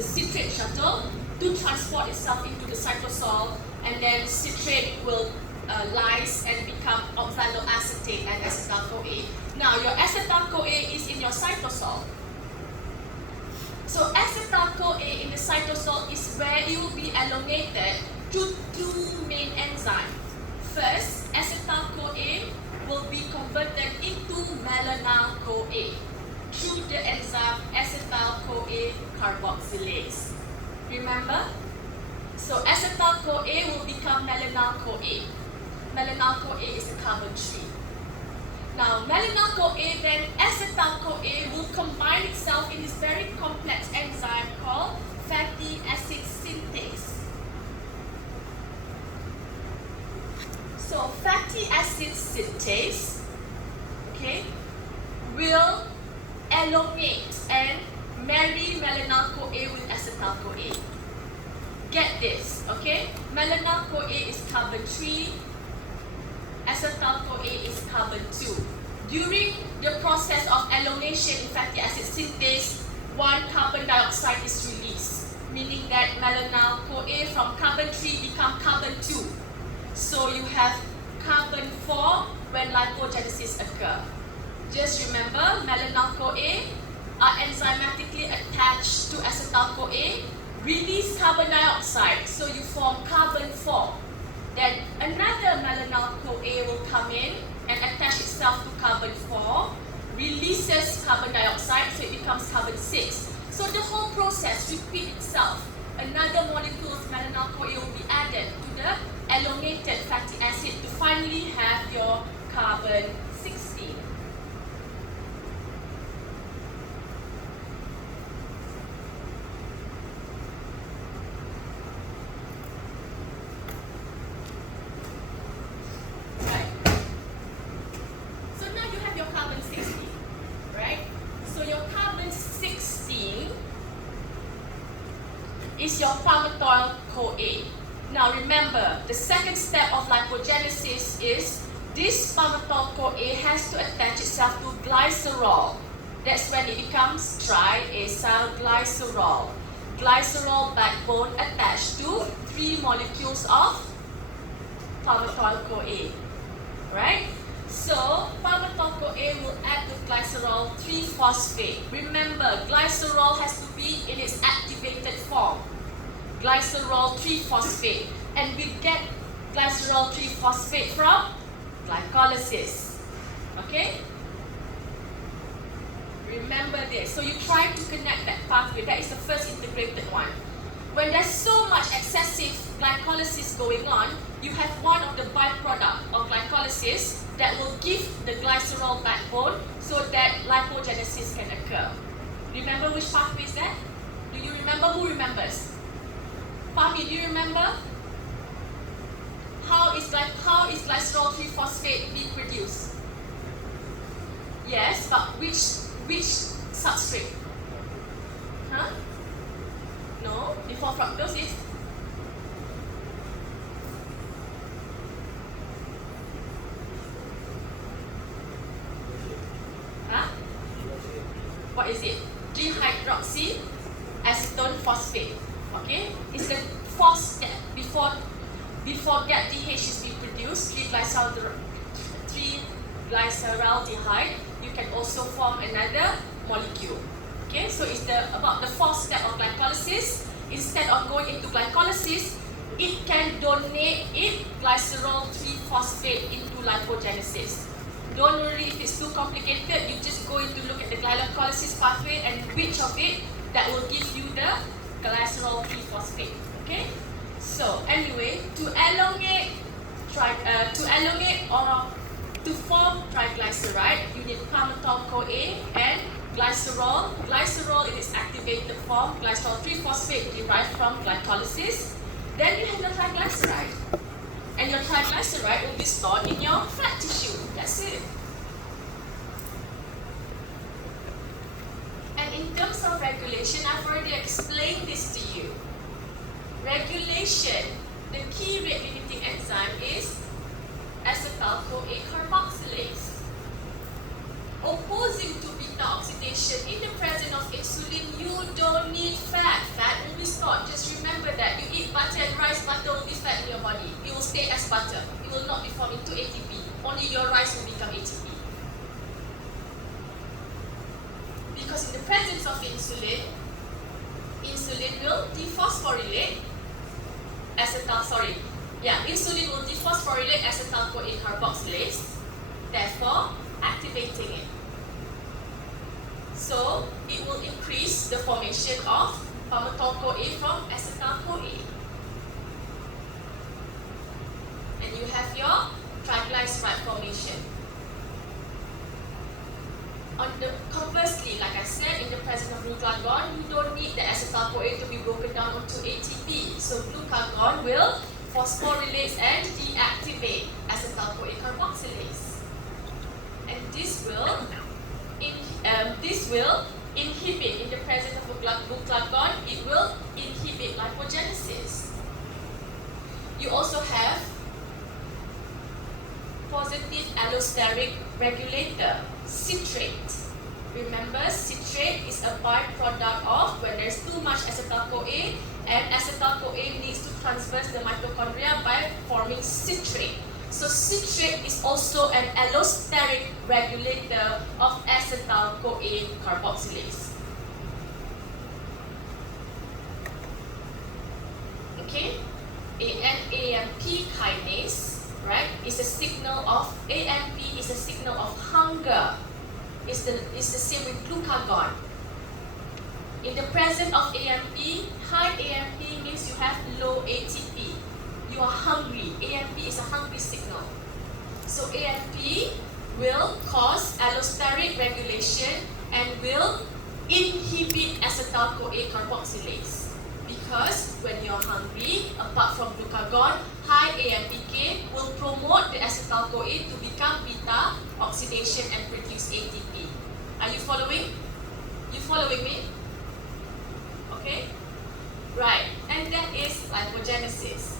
the citrate shuttle to transport itself into the cytosol, and then citrate will lyse and become oxaloacetate and acetyl-CoA. Now your acetyl-CoA is in your cytosol. So acetyl-CoA in the cytosol is where it will be elongated to two main enzymes. First, acetyl-CoA will be converted into malonyl-CoA through the enzyme acetyl-CoA carboxylase. Remember? So acetyl-CoA will become malonyl-CoA. Malonyl-CoA is the carbon tree. Now, malonyl-CoA then acetyl-CoA will combine itself in this very complex enzyme called fatty acid synthase. So, fatty acid synthase, okay, will elongate and marry malonyl-CoA with acetyl-CoA. Get this, okay? Malonyl-CoA is carbon 3, acetyl-CoA is carbon 2. During the process of elongation in fatty acid synthase, one carbon dioxide is released, meaning that malonyl-CoA from carbon 3 become carbon 2. So you have carbon 4 when lipogenesis occurs. Just remember, malonyl-CoA are enzymatically attached to acetyl-CoA, release carbon dioxide, so you form carbon 4. Then another malonyl-CoA will come in and attach itself to carbon 4, releases carbon dioxide, so it becomes carbon 6. So the whole process repeats itself. Another molecule of malonyl-CoA will be added to the elongated fatty acid to finally have your carbon 16. Is your palmitoyl-CoA. Now remember, the second step of lipogenesis is this palmitoyl-CoA has to attach itself to glycerol. That's when it becomes triacyl glycerol. Glycerol backbone attached to 3 molecules of palmitoyl-CoA. Right? So, palmitoyl-CoA will add to glycerol 3-phosphate. Remember, glycerol has to be in its activated form. Glycerol 3-phosphate. And we get glycerol 3-phosphate from glycolysis. Okay? Remember this. So you try to connect that pathway. That is the first integrated one. When there's so much excessive glycolysis going on, you have one of the byproduct of glycolysis that will give the glycerol backbone so that lipogenesis can occur. Remember which pathway is that? Do you remember? Who remembers? Fahmi, do you remember? How is glycerol 3-phosphate being produced? Yes, but which substrate? Huh? No, before fructose is? Huh? What is it? Dihydroxy acetone phosphate. Okay? It's the fourth step before GAPDH is being produced, 3-glyceraldehyde. You can also form another molecule. Okay, so it's about the fourth step of glycolysis. Instead of going into glycolysis, it can donate its glycerol 3-phosphate into lipogenesis. Don't worry if it's too complicated, you just go into look at the glycolysis pathway and which of it that will give you the glycerol 3-phosphate. Okay? So anyway, to elongate or to form triglyceride, you need palmitoyl-CoA and glycerol. Glycerol in its activated form, glycerol 3-phosphate derived from glycolysis. Then you have your triglyceride. And your triglyceride will be stored in your fat tissue. That's it. And in terms of regulation, I've already explained this to you. Regulation, the key rate limiting enzyme is acetyl-CoA carboxylase. Opposing to beta oxidation, in the presence of insulin, you don't need fat. Fat that you eat butter and rice, butter will be fat in your body. It will stay as butter. It will not be formed into ATP. Only your rice will become ATP. Because in the presence of insulin, insulin will dephosphorylate insulin will dephosphorylate acetyl-CoA carboxylase, therefore activating it. So it will increase the formation of palmitoyl-CoA from acetyl-CoA. And you have your triglyceride formation. Conversely, like I said, in the presence of glucagon, you don't need the acetyl-CoA to be broken down into ATP. So glucagon will phosphorylate and deactivate acetyl-CoA carboxylase. And this will inhibit, in the presence of glucagon, it will inhibit lipogenesis. You also have positive allosteric regulator, citrate. Remember, citrate is a byproduct of when there's too much acetyl-CoA, and acetyl-CoA needs to traverse the mitochondria by forming citrate. So citrate is also an allosteric regulator of acetyl-CoA carboxylase. Okay, AMP kinase, right, is a signal of AMP is a signal of hunger. It's the same with glucagon. In the presence of AMP, high AMP means you have low ATP. You are hungry. AMP is a hungry signal. So AMP will cause allosteric regulation and will inhibit acetyl-CoA carboxylase. Because when you're hungry, apart from glucagon, high AMPK will promote the acetyl-CoA to become beta oxidation and produce ATP. Are you following? You following me? Okay? Right. And that is lipogenesis.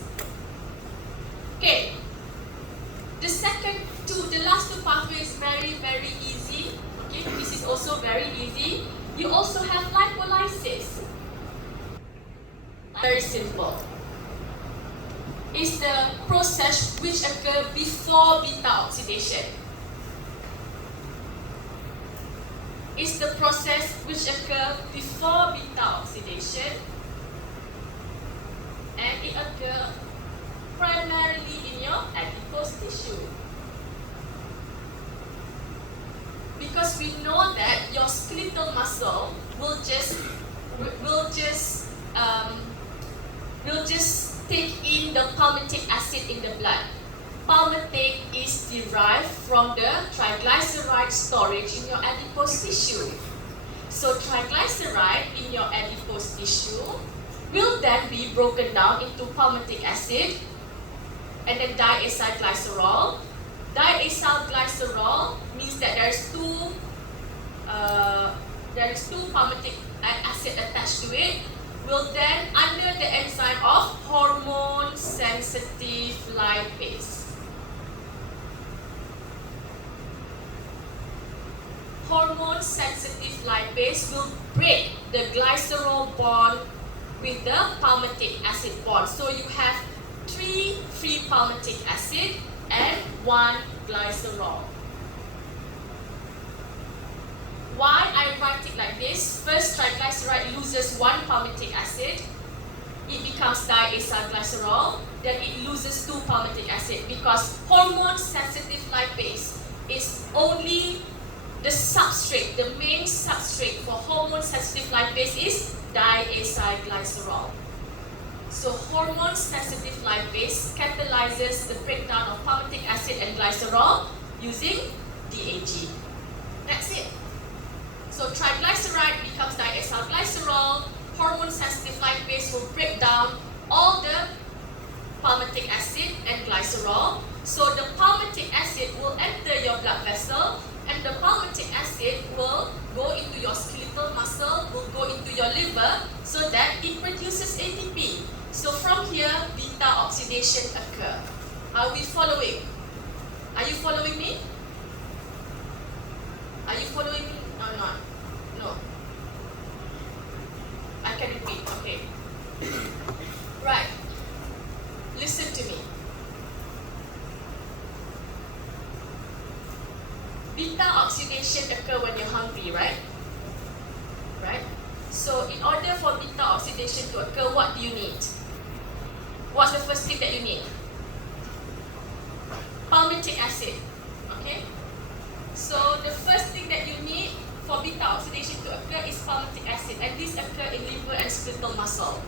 Okay. The last two pathways very, very easy. Okay, this is also very easy. You also have lipolysis. Very simple. It's the process which occurs before beta oxidation. It's the process which occurs before beta oxidation, and it occurs primarily in your adipose tissue. Because we know that your skeletal muscle will just take in the palmitic acid in the blood. Palmitate is derived from the triglyceride storage in your adipose tissue. So triglyceride in your adipose tissue will then be broken down into palmitic acid and then diacylglycerol. Diacylglycerol means that there is two palmitic acid attached to it, will then under the enzyme of hormone sensitive lipase. Hormone sensitive lipase will break the glycerol bond with the palmitic acid bond. So you have 3 free palmitic acid and 1 glycerol. Why I write it like this? First, triglyceride loses 1 palmitic acid. It becomes diacylglycerol. Then it loses 2 palmitic acid because hormone sensitive lipase is only the substrate, the main substrate for hormone sensitive lipase is diacylglycerol. So hormone sensitive lipase catalyzes the breakdown of palmitic acid and glycerol using DAG. That's it. So triglyceride becomes diacylglycerol, hormone sensitive lipase will break down all the palmitic acid and glycerol. So the palmitic acid will enter your blood vessel and the palmitic acid will go into your skeletal muscle, will go into your liver so that it produces ATP. So from here, beta oxidation occurs. Are we following? Are you following me? Are you following me or not? No. I can repeat, okay. Right. Listen to me. Beta oxidation occurs when you're hungry, right? Right? So in order for beta oxidation to occur, what do you need? What's the first thing that you need? Palmitic acid. Okay? So the first thing that you need for beta oxidation to occur is palmitic acid, and this occurs in liver and skeletal muscle.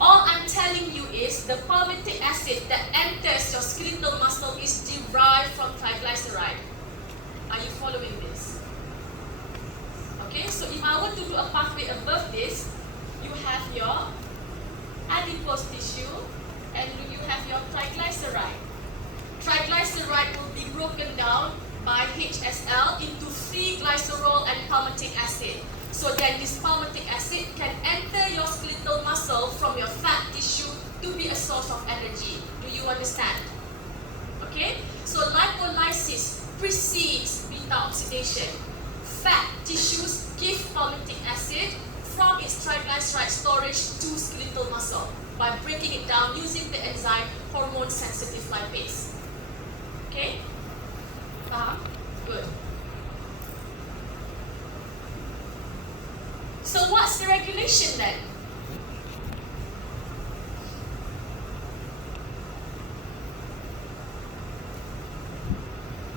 All I'm telling you is the palmitic acid that enters your skeletal muscle is derived from triglyceride. Are you following this? Okay, so if I were to do a pathway above this, you have your adipose tissue and you have your triglyceride. Triglyceride will be broken down by HSL into free glycerol and palmitic acid. So then this palmitic acid can enter your skeletal muscle from your fat tissue to be a source of energy. Do you understand? Okay? So lipolysis precedes beta oxidation. Fat tissues give palmitic acid from its triglyceride storage to skeletal muscle by breaking it down using the enzyme hormone sensitive lipase. Okay? Good. So what's the regulation then?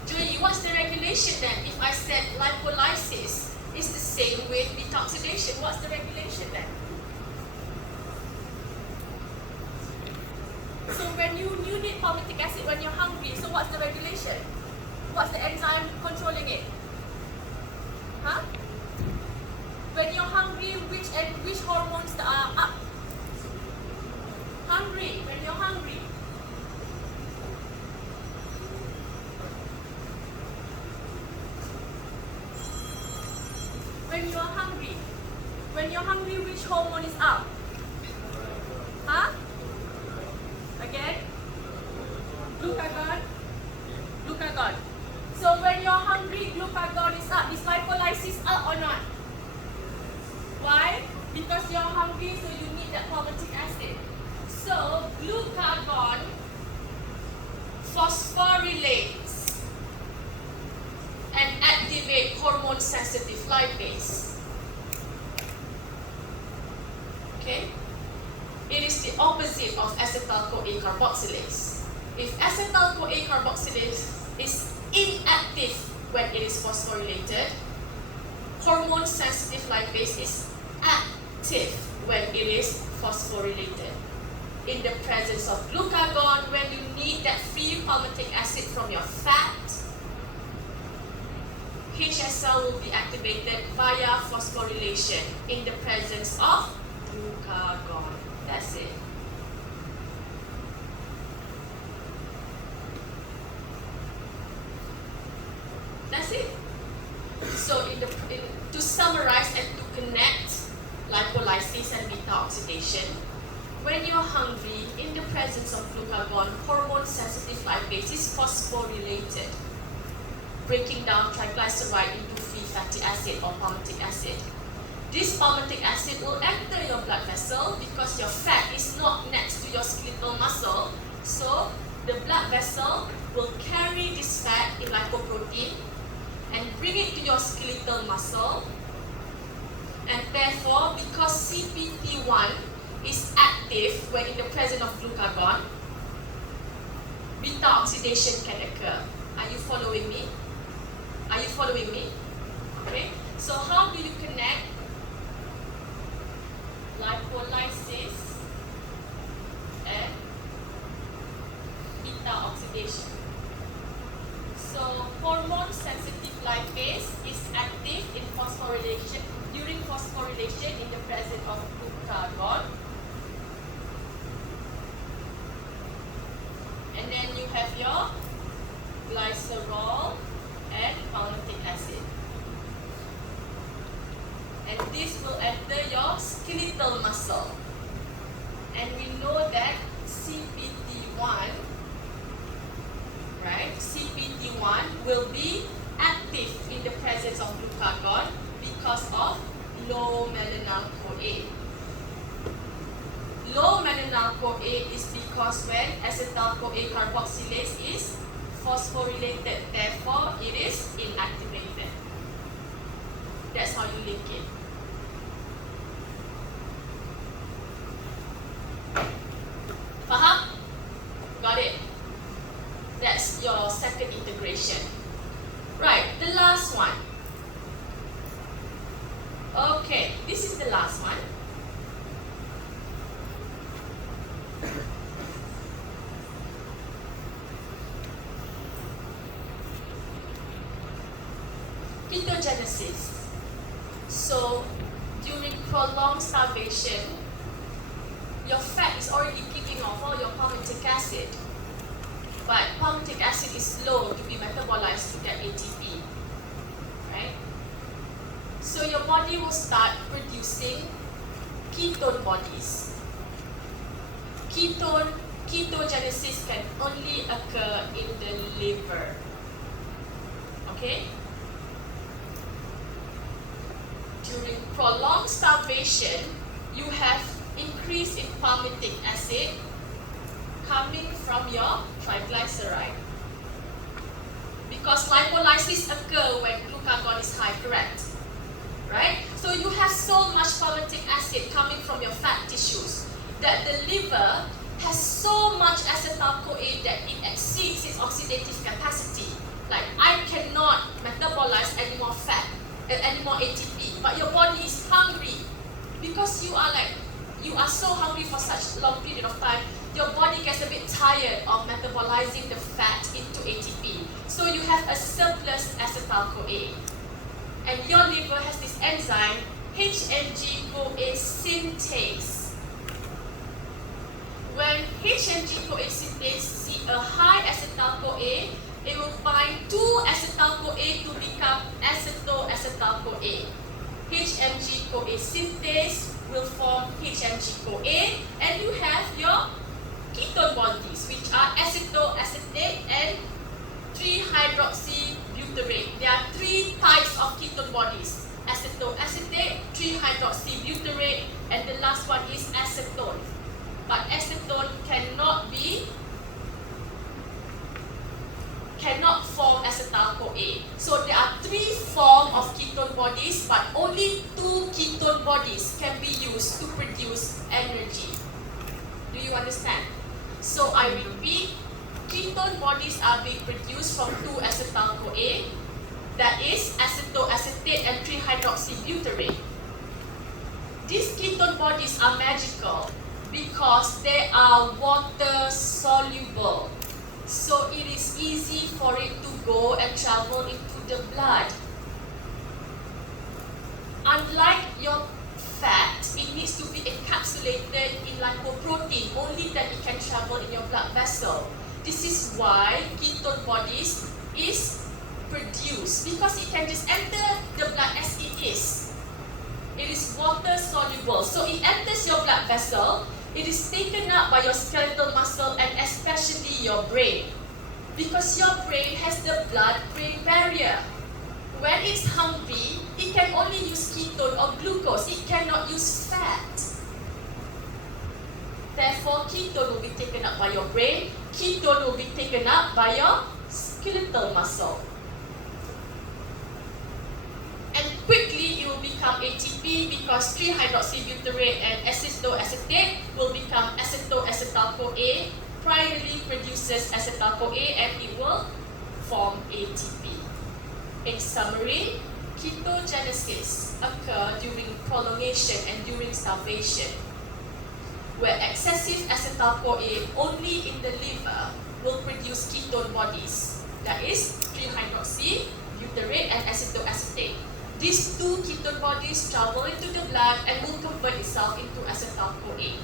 Julie, what's the regulation then? If I said lipolysis is the same with beta oxidation, what's the regulation then? So when you need palmitic acid when you're hungry, so what's the regulation? What's the enzyme controlling it? Huh? When you're hungry, which hormones are up? Hungry, when you're hungry. When you're hungry, which hormone is up? Huh? Again? Glucagon? Glucagon. So when you're hungry, glucagon is up. Is lipolysis up or not? Why? Because you're hungry, so you need that palmitic acid. So glucagon phosphorylates and activate hormone sensitive lipase. Okay? It is the opposite of acetyl-CoA carboxylase. If acetyl-CoA carboxylase is inactive when it is phosphorylated, hormone sensitive lipase is active when it is phosphorylated. In the presence of glucagon, when you need that free palmitic acid from your fat, HSL will be activated via phosphorylation in the presence of glucagon. That's it. That's it. So to summarize and to connect lipolysis and beta oxidation, when you're hungry, in the presence of glucagon, hormone sensitive lipase is phosphorylated, breaking down triglyceride into free fatty acid or palmitic acid. This palmitic acid will enter your blood vessel because your fat is not next to your skeletal muscle. So the blood vessel will carry this fat in lipoprotein and bring it to your skeletal muscle. And therefore, because CPT1 is active when in the presence of glucagon, beta oxidation can occur. Are you following me? Are you following me? Okay. So how do you connect lipolysis and beta oxidation? So hormone sensitive lipase is active in phosphorylation during phosphorylation in the presence of glucagon. And then you have your glycerol and palmitic acid. And this will enter your skeletal muscle. And we know that CPT1, right? CPT1 will be active in the presence of glucagon because of low malonyl-CoA. Low malonyl melanal-CoA is because when acetyl-CoA carboxylase is phosphorylated, therefore it is inactivated. That's how you link it. Faham? Got it? That's your second integration. Right, the last one. Okay, this is the last one. Ketogenesis. So, during prolonged starvation, your fat is already giving off all your palmitic acid. But palmitic acid is slow to be metabolized to get ATP. Right? So your body will start producing ketone bodies. Ketogenesis can only occur in the liver. Okay? During prolonged starvation, you have increase in palmitic acid coming from your triglyceride. Because lipolysis occurs when glucagon is high, correct? Right? So you have so much palmitic acid coming from your fat tissues that the liver has so much acetyl-CoA that it exceeds its oxidative capacity. Like, I cannot metabolize any more fat and any more ATP, but your body is hungry because you are so hungry for such long period of time. Your body gets a bit tired of metabolizing the fat into ATP. So you have a surplus acetyl-CoA. And your liver has this enzyme, HMG-CoA synthase. When HMG-CoA synthase see a high acetyl-CoA, it will bind to acetyl-CoA to become aceto-acetyl-CoA. HMG-CoA synthase will form HMG-CoA, and you have your ketone bodies, which are acetoacetate and 3-hydroxybutyrate. There are 3 types of ketone bodies: acetoacetate, 3-hydroxybutyrate, and the last one is acetone. But acetone cannot form acetyl-CoA. So there are 3 forms of ketone bodies, but only 2 ketone bodies can be used to produce energy. Do you understand? So I repeat, ketone bodies are being produced from 2 acetyl-CoA, that is acetoacetate and 3-hydroxybutyrate. These ketone bodies are magical because they are water soluble. So it is easy for it to go and travel into the blood. Unlike your fat, it needs to be encapsulated in lipoprotein, only that it can travel in your blood vessel. This is why ketone bodies is produced, because it can just enter the blood as it is. It is water soluble, so it enters your blood vessel. It is taken up by your skeletal muscle and especially your brain, because your brain has the blood-brain barrier. When it's hungry, it can only use ketone or glucose. It cannot use fat. Therefore, ketone will be taken up by your brain. Ketone will be taken up by your skeletal muscle. And quickly it will become ATP because 3-hydroxybutyrate and acetoacetate will become acetoacetyl-CoA, primarily produces acetyl-CoA, and it will form ATP. In summary, ketogenesis occurs during prolongation and during starvation, where excessive acetyl-CoA only in the liver will produce ketone bodies, that is 3-hydroxybutyrate and acetoacetate. These 2 ketone bodies travel into the blood and will convert itself into acetyl-CoA.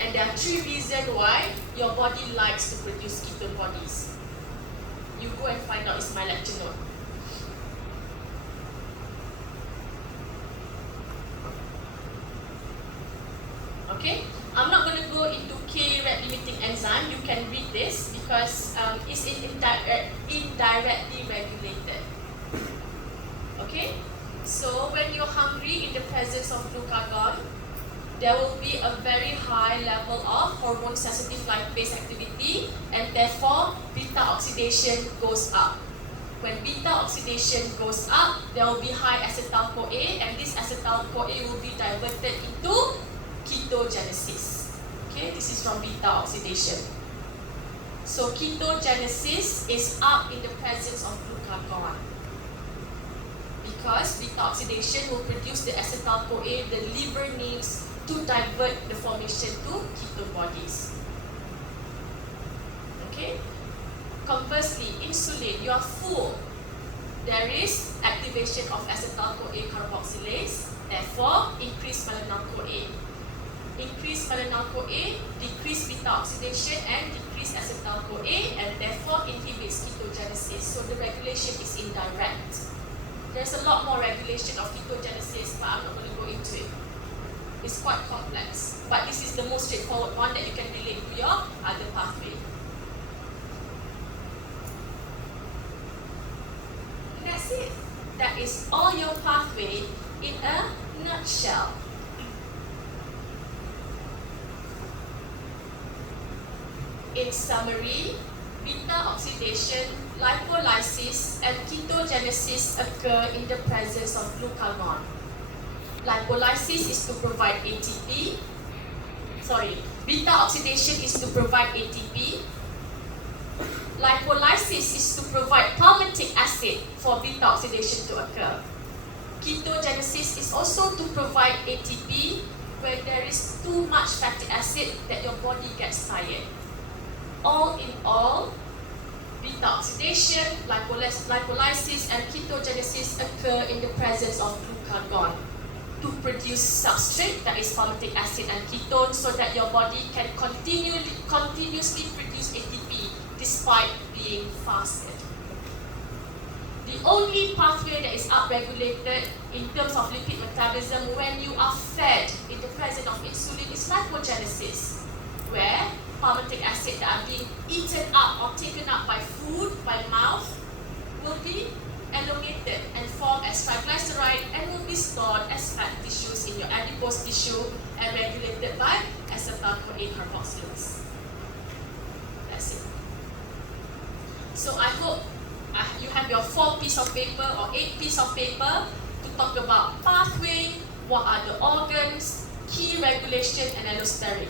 And there are 3 reasons why your body likes to produce ketone bodies. You go and find out, it's my lecture note. Okay, I'm not going to go into K-RAT limiting enzyme. You can read this because it's indirectly regulated. Okay, so when you're hungry in the presence of glucagon, there will be a very high level of hormone-sensitive lipase activity, and therefore beta oxidation goes up. When beta oxidation goes up, there will be high acetyl-CoA, and this acetyl-CoA will be diverted into ketogenesis. Okay, this is from beta oxidation. So ketogenesis is up in the presence of glucagon, because beta oxidation will produce the acetyl-CoA the liver needs to divert the formation to ketone bodies. Okay. Conversely, insulin, you are full. There is activation of acetyl-CoA carboxylase, therefore increased malonyl-CoA. Increased malonyl-CoA, decreased beta oxidation and decreased acetyl-CoA, and therefore inhibits ketogenesis. So the regulation is indirect. There's a lot more regulation of ketogenesis, but I'm not going to go into it. It's quite complex, but this is the most straightforward one that you can relate to your other pathway. That's it. That is all your pathway in a nutshell. In summary, beta oxidation, lipolysis, and ketogenesis occur in the presence of glucagon. Lipolysis is to provide ATP. Beta oxidation is to provide ATP. Lipolysis is to provide palmitic acid for beta oxidation to occur. Ketogenesis is also to provide ATP when there is too much fatty acid that your body gets tired. All in all, beta oxidation, lipolysis, and ketogenesis occur in the presence of glucagon to produce substrate, that is palmitic acid and ketone, so that your body can continuously produce ATP despite being fasted. The only pathway that is upregulated in terms of lipid metabolism when you are fed in the presence of insulin is lipogenesis, where palmitic acid that are being eaten up or taken up by food, by mouth, will be elongated and form as triglyceride and will be stored as fat tissues in your adipose tissue and regulated by acetyl-CoA carboxylase. That's it. So I hope you have your 4 piece of paper or 8 piece of paper to talk about pathway, what are the organs, key regulation, and allosteric.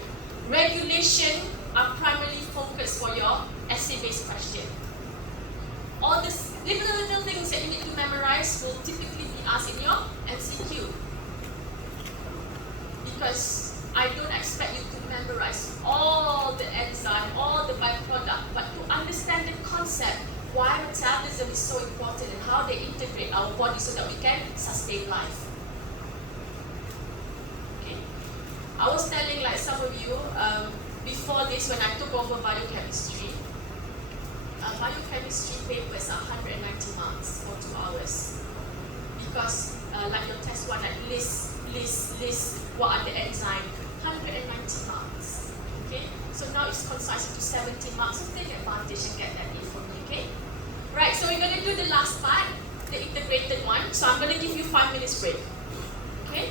Regulation are primarily focused for your essay-based question. All the little things that you need to memorize will typically be asked in your MCQ. Because I don't expect you to memorize all the enzyme, all the byproduct, but to understand the concept, why metabolism is so important and how they integrate our body so that we can sustain life. Okay. I was telling like some of you before this when I took over biochemistry. Biochemistry papers are 190 marks for 2 hours. Because like your test one, like list what are the enzymes, 190 marks. Okay? So now it's concise to 70 marks. So take advantage and get that in from me, okay? Right, so we're going to do the last part, the integrated one. So I'm going to give you 5 minutes break. Okay?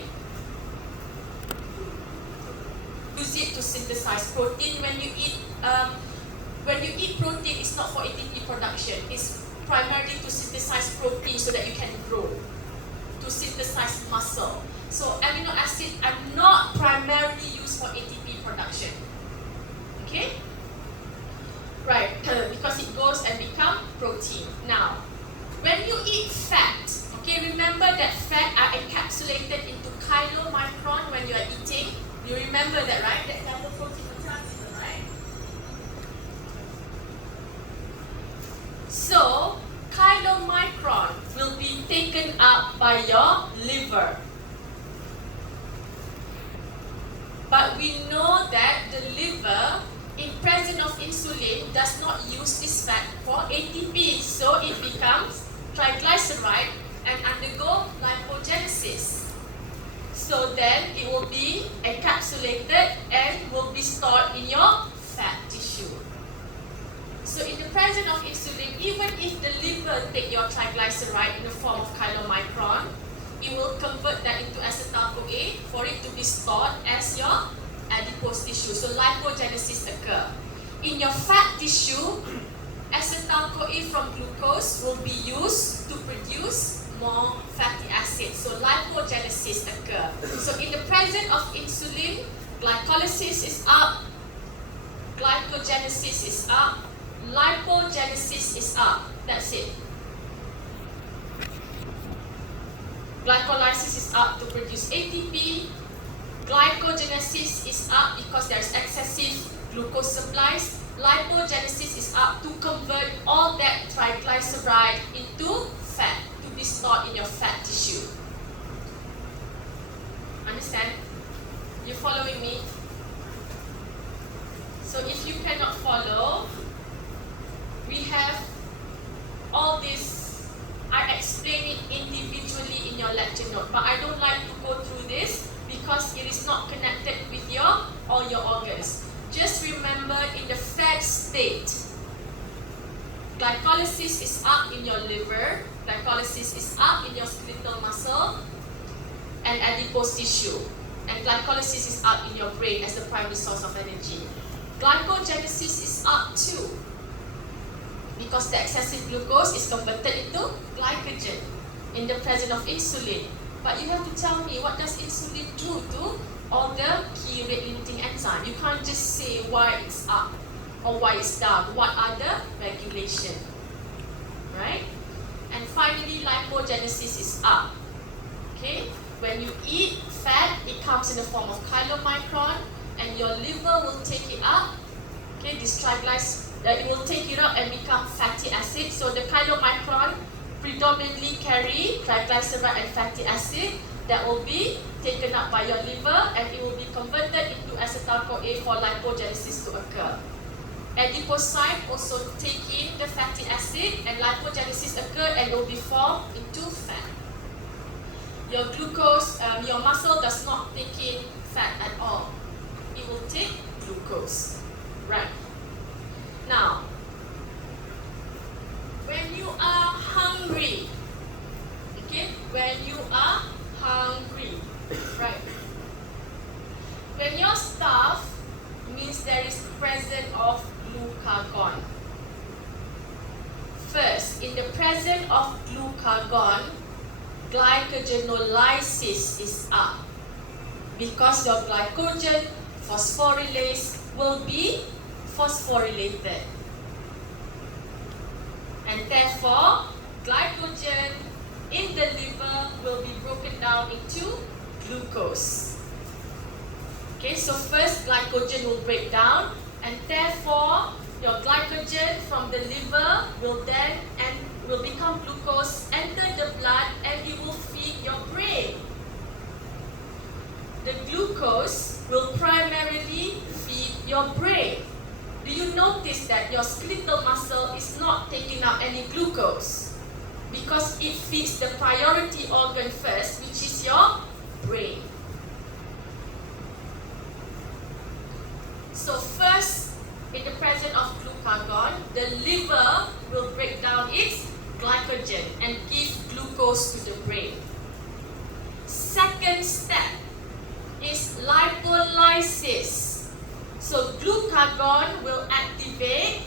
Use it to synthesize protein. When you eat protein, it's not for ATP production. It's primarily to synthesize protein so that you can grow, to synthesize muscle. So amino acids are not primarily used for ATP production. Okay? Right, because it goes and become protein. Now, when you eat fat, okay, remember that fat are encapsulated into chylomicron when you are eating. You remember that, right? That double protein metabolism, right? So, chylomicron will be taken up by your liver. But we know that the liver, in presence of insulin, does not use this fat for ATP. So it becomes triglyceride and undergo lipogenesis. So then it will be encapsulated and will be stored in your fat tissue. So in the presence of insulin, even if the liver take your triglyceride in the form of chylomicron, it will convert that into acetyl-CoA for it to be stored as your adipose tissue. So lipogenesis occur. In your fat tissue, acetyl-CoA from glucose will be used to produce more fatty acids. So lipogenesis occur. So in the presence of insulin, glycolysis is up, glycogenesis is up, lipogenesis is up. That's it. Glycolysis is up to produce ATP. Glycogenesis is up because there is excessive glucose supplies. Lipogenesis is up to convert all that triglyceride into fat to be stored in your fat tissue. Understand? You following me? So if you cannot follow, we have all this. I explain it individually in your lecture note, but I don't like to go through this because it is not connected with all your organs. Just remember, in the fat state, glycolysis is up in your liver, glycolysis is up in your skeletal muscle and adipose tissue, and glycolysis is up in your brain as the primary source of energy. Glycogenesis is up too, because the excessive glucose is converted into glycogen in the presence of insulin. But you have to tell me, what does insulin do to all the key rate limiting enzyme? You can't just say why it's up or why it's down. What are the regulation? Right? And finally, lipogenesis is up. Okay? When you eat fat, it comes in the form of chylomicron, and your liver will take it up. Okay, this it will take it up and become fatty acid. So the chylomicron predominantly carry triglyceride and fatty acid that will be taken up by your liver, and it will be converted into acetyl-CoA for lipogenesis to occur. Adipocyte also take in the fatty acid, and lipogenesis occur and will be formed into fat. Your glucose, your muscle does not take in fat at all. It will take glucose. Right. Now, when you are hungry, okay, when you are hungry, right, when you're starved, means there is presence of glucagon. First, in the presence of glucagon, glycogenolysis is up, because your glycogen phosphorylase will be phosphorylated, and therefore glycogen in the liver will be broken down into glucose. Okay, so first glycogen will break down, and therefore your glycogen from the liver will then will become glucose, enter the blood, and it will feed your brain. The glucose will primarily feed your brain. Do you notice that your skeletal muscle is not taking up any glucose? Because it feeds the priority organ first, which is your brain. So first, in the presence of glucagon, the liver will break down its glycogen and give glucose to the brain. Second step is lipolysis. So glucagon will activate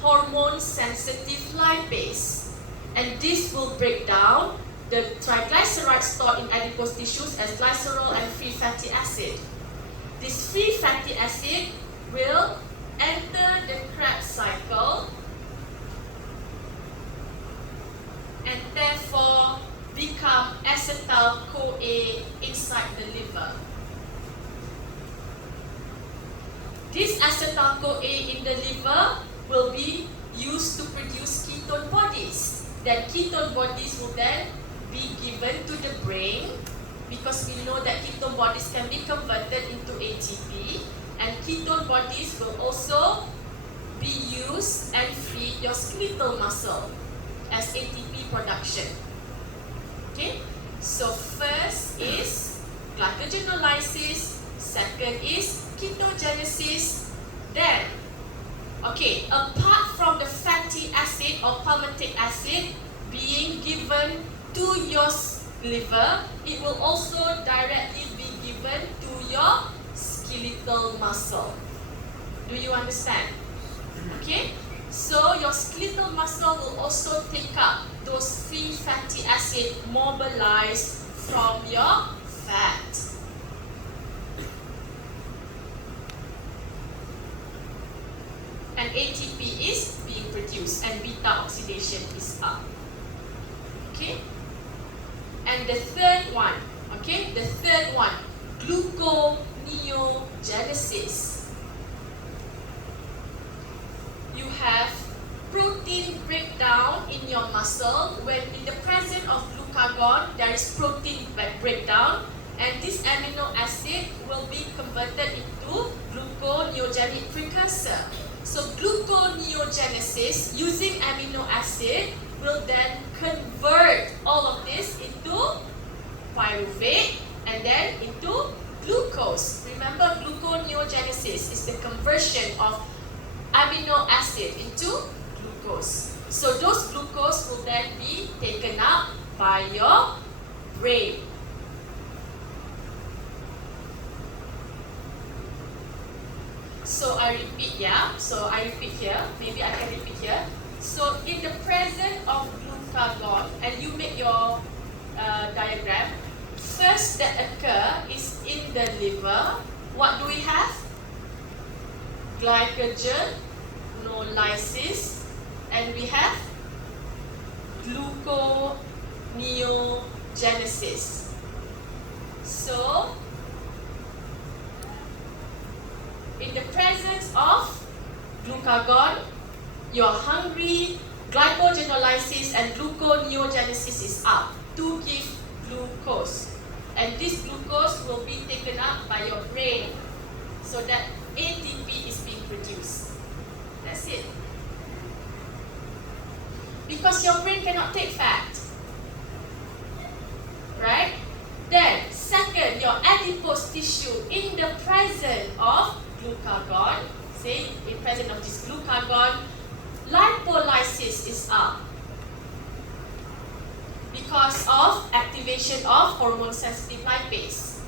hormone-sensitive lipase, and this will break down the triglycerides stored in adipose tissues as glycerol and free fatty acid. This free fatty acid will enter the Krebs cycle and therefore become acetyl-CoA inside the liver. This acetyl-CoA in the liver will be used to produce ketone bodies. Then ketone bodies will then be given to the brain, because we know that ketone bodies can be converted into ATP, and ketone bodies will also be used and feed your skeletal muscle as ATP production. Okay, so first is glycogenolysis, second is ketogenesis. Then, okay, apart from the fatty acid or palmitic acid being given to your liver, it will also directly be given to your skeletal muscle. Do you understand? Okay? So your skeletal muscle will also take up those free fatty acid mobilized from your fat. And ATP is being produced and beta oxidation is up. Okay? And the third one, gluconeogenesis. You have protein breakdown in your muscle. When in the presence of glucagon, there is protein breakdown, and this amino acid will be converted into gluconeogenic precursor. So gluconeogenesis using amino acid will then convert all of this into pyruvate and then into glucose. Remember, gluconeogenesis is the conversion of amino acid into glucose. So those glucose will then be taken up by your brain. So I repeat here, maybe I can repeat here. So in the presence of glucagon, and you make your diagram, first that occur is in the liver. What do we have? Glycogenolysis, and we have gluconeogenesis. So in the presence of glucagon, you're hungry, glycogenolysis and gluconeogenesis is up to give glucose. And this glucose will be taken up by your brain so that ATP is being produced. That's it. Because your brain cannot take fat. Right? Then, second, your adipose tissue in the presence of glucagon, say in presence of this glucagon, lipolysis is up because of activation of hormone sensitive lipase,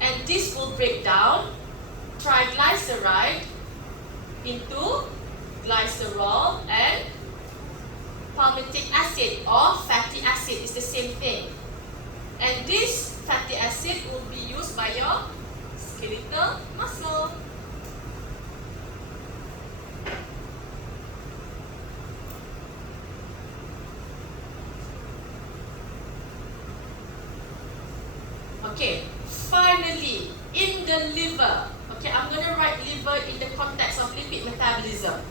and this will break down triglyceride into glycerol and palmitic acid or fatty acid is the same thing, and this fatty acid will be used by your skeletal muscle. Okay, finally, in the liver, okay, I'm going to write liver in the context of lipid metabolism.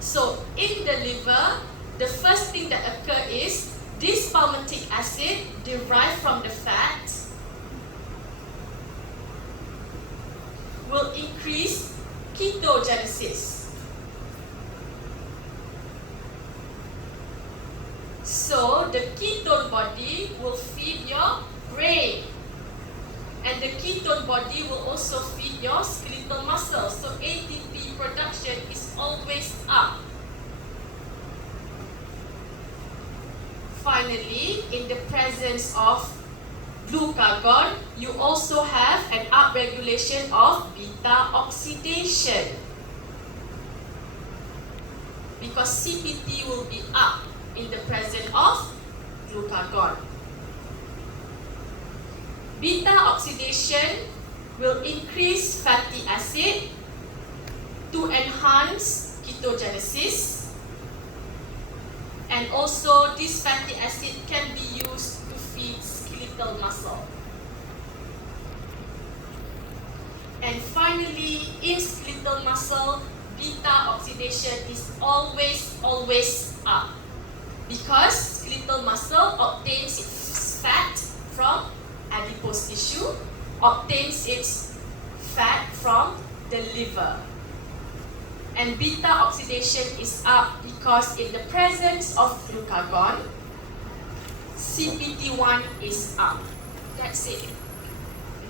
So, in the liver, the first thing that occurs is this palmitic acid derived from the fat will increase ketogenesis. So, the ketone body will feed your brain, and the ketone body will also feed your skeletal muscle. So ATP production is always up. Finally, in the presence of glucagon, you also have an upregulation of beta oxidation because CPT will be up in the presence of glucagon. Beta oxidation will increase fatty acid to enhance ketogenesis, and also this fatty acid can be used to feed skeletal muscle. And finally, in skeletal muscle, beta oxidation is always up because skeletal muscle obtains its fat from adipose tissue, obtains its fat from the liver. And beta oxidation is up because in the presence of glucagon, CPT1 is up. That's it.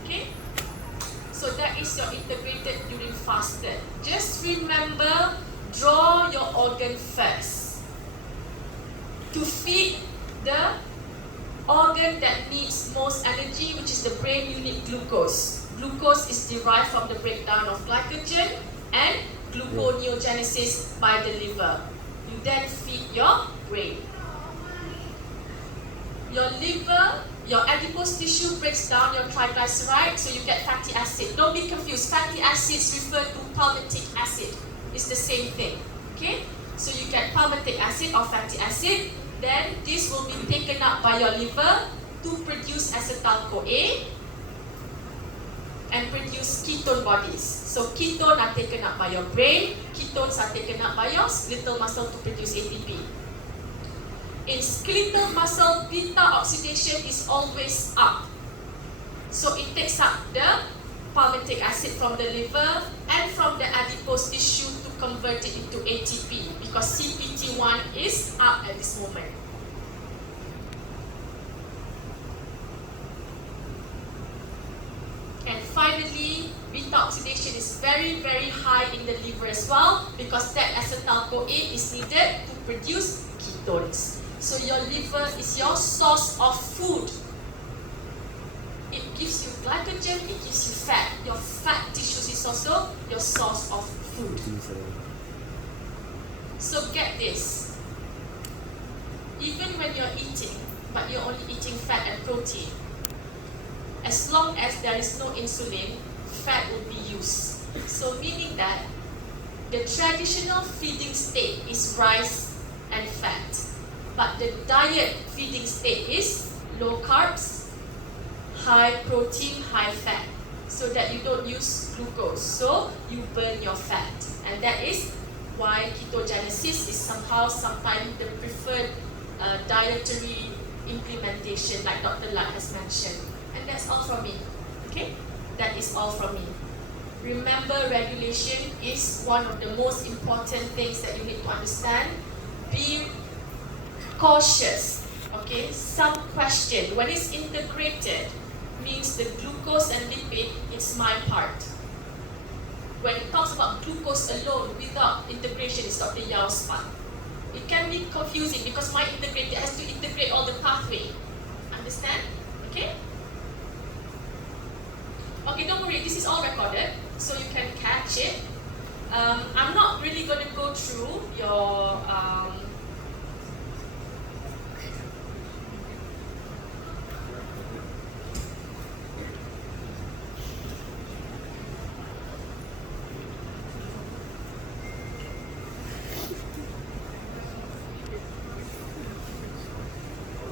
Okay? So that is your integrated urine fasted. Just remember, draw your organ first to feed the organ that needs most energy, which is the brain, you need glucose. Glucose is derived from the breakdown of glycogen and gluconeogenesis by the liver. You then feed your brain. Your liver, your adipose tissue breaks down your triglyceride, so you get fatty acid. Don't be confused. Fatty acids refer to palmitic acid. It's the same thing. Okay? So you get palmitic acid or fatty acid. Then this will be taken up by your liver to produce acetyl-CoA and produce ketone bodies. So ketones are taken up by your brain, ketones are taken up by your skeletal muscle to produce ATP. In skeletal muscle, beta oxidation is always up. So it takes up the palmitic acid from the liver and from the adipose tissue to convert it into ATP, because CPT1 is up at this moment. And finally, beta oxidation is very, very high in the liver as well, because that acetyl-CoA is needed to produce ketones. So your liver is your source of food. It gives you glycogen, it gives you fat. Your fat tissues is also your source of food. So get this. Even when you're eating, but you're only eating fat and protein, as long as there is no insulin, fat will be used. So meaning that the traditional feeding state is rice and fat. But the diet feeding state is low carbs, high protein, high fat, so that you don't use glucose, so you burn your fat. And that is why ketogenesis is sometimes the preferred dietary implementation, like Dr. Lat has mentioned. And that's all from me. Okay? That is all from me. Remember, regulation is one of the most important things that you need to understand. Be cautious, okay? Some question, when it's integrated, means the glucose and lipid, it's my part. When it talks about glucose alone without integration, it's Dr. Yao's part. It can be confusing because my integrated has to integrate all the pathway. Understand? Okay? Okay, don't worry, this is all recorded, so you can catch it. I'm not really going to go through your